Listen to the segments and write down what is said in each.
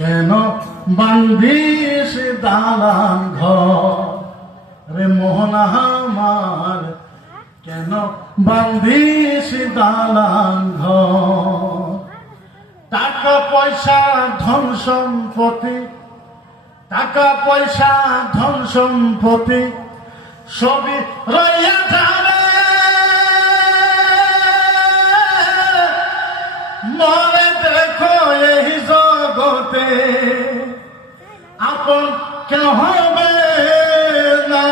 কেন বান্ধিস দালান ঘর রে মোহনা আমার, কেন বান্ধিস দালান ঘর? টাকা পয়সা ধন সম্পত্তি, টাকা পয়সা ধন সম্পত্তি সবই রইয়া যাবে, মনে দেখো এই জগতে আপন কেন হবে না।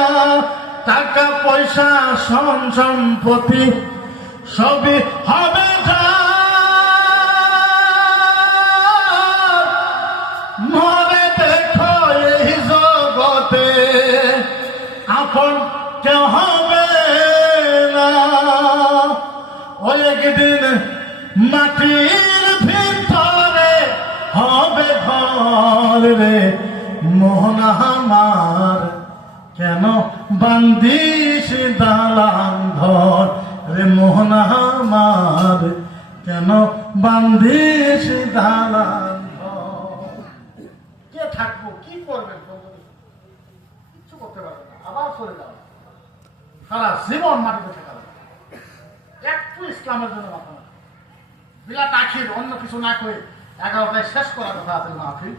টাকা পয়সা ধন সম্পত্তি সবই হবে মনে দেখো এই জগতে আপন কেউ হবে না। ওই একদিন মাটির ভিতরে হবে ঘর রে মোহনা আমার, কেন বান্ধিস দালান ঘর রে মোহনা আমার, কেন বান্ধিস দালান ঘর? কে থাকবো, কি করবেন, কিচ্ছু করতে পারবেন না, আবার চলে যাবে, সারা জীবন মাটিতে থাকা একটু ইসলামের জন্য মাথা না বিরাট আখির অন্য কিছু না করে 11টায় শেষ করার কথা আছে মাহফিল।